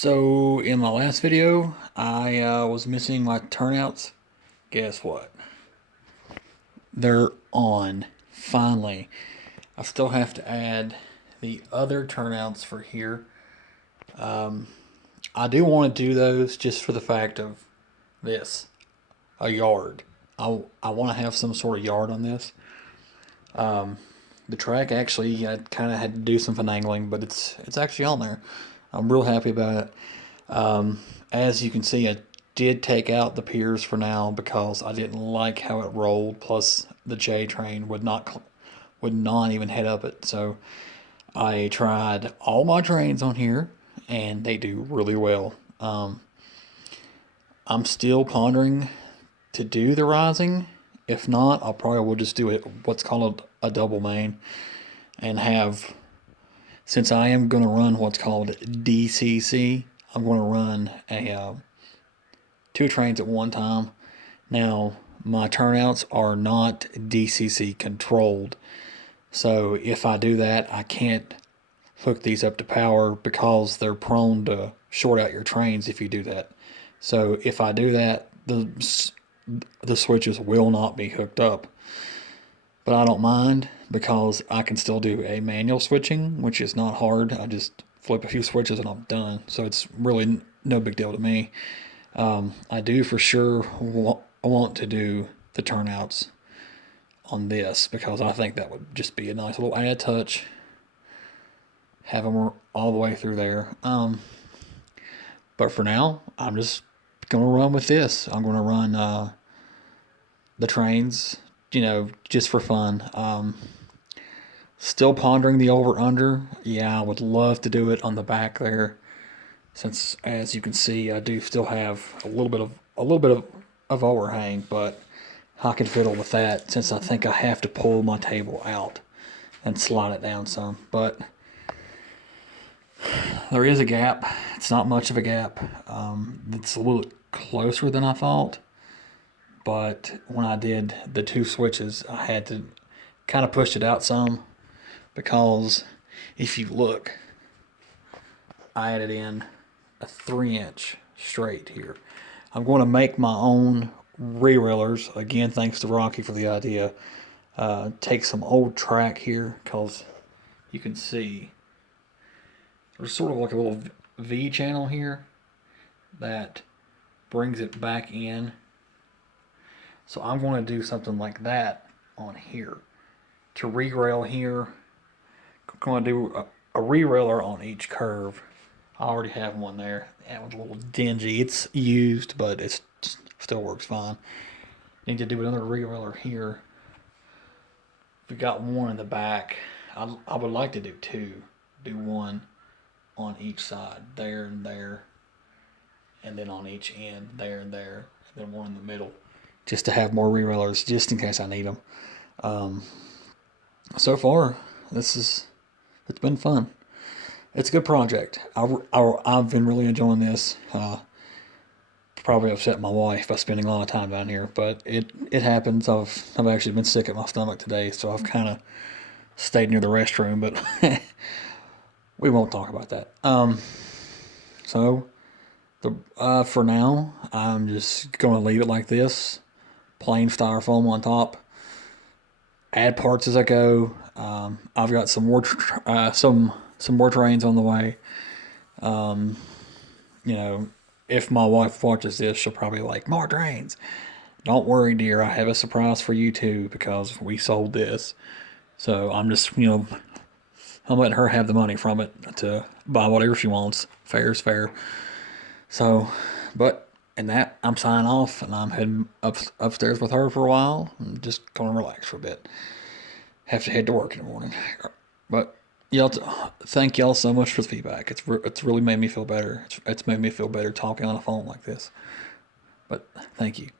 So in my last video, I was missing my turnouts. Guess what? They're on, finally. I still have to add the other turnouts for here. I do want to do those just for the fact of this, a yard. I want to have some sort of yard on this. The track actually, I kind of had to do some finagling, but it's actually on there. I'm real happy about it. As you can see, I did take out the piers for now because I didn't like how it rolled. Plus, the J train would not even head up it. So I tried all my trains on here, and they do really well. I'm still pondering to do the rising. If not, I'll probably will just do it what's called a double main, and have, since I am going to run what's called DCC, I'm going to run two trains at one time. Now, my turnouts are not DCC controlled, so if I do that, I can't hook these up to power because they're prone to short out your trains if you do that. So if I do that, the switches will not be hooked up. But I don't mind because I can still do a manual switching, which is not hard. I just flip a few switches and I'm done. So it's really no big deal to me. I do for sure want to do the turnouts on this because I think that would just be a nice little add touch. Have them all the way through there. But for now, I'm just going to run with this. I'm going to run the trains, just for fun. Still pondering the over-under. Yeah, I would love to do it on the back there, since as you can see, I do still have a little bit of overhang, but I can fiddle with that since I think I have to pull my table out and slide it down some. But there is a gap. It's not much of a gap. It's a little closer than I thought. But when I did the two switches, I had to kind of push it out some because if you look, I added in a 3-inch straight here. I'm going to make my own re-railers. Again, thanks to Rocky for the idea. Take some old track here because you can see there's sort of like a little V channel here that brings it back in. So I'm going to do something like that on here. To re-rail here, I'm going to do a re-railer on each curve. I already have one there. That one's a little dingy. It's used, but it still works fine. Need to do another re-railer here. We got one in the back. I would like to do two. Do one on each side, there and there, and then on each end, there and there, and then one in the middle, just to have more re-railers, just in case I need them. So far, it's been fun. It's a good project. I've been really enjoying this. Probably upset my wife by spending a lot of time down here, but it happens. I've actually been sick at my stomach today, so I've kind of stayed near the restroom, but we won't talk about that. For now, I'm just going to leave it like this. Plain styrofoam on top. Add parts as I go. I've got some more trains on the way. If my wife watches this, she'll probably like, more trains. Don't worry, dear. I have a surprise for you too because we sold this. So I'm just, I'm letting her have the money from it to buy whatever she wants. Fair is fair. So, but in that, I'm signing off, and I'm heading upstairs with her for a while. I'm just going to relax for a bit. Have to head to work in the morning. But thank y'all so much for the feedback. It's really made me feel better. It's made me feel better talking on the phone like this. But thank you.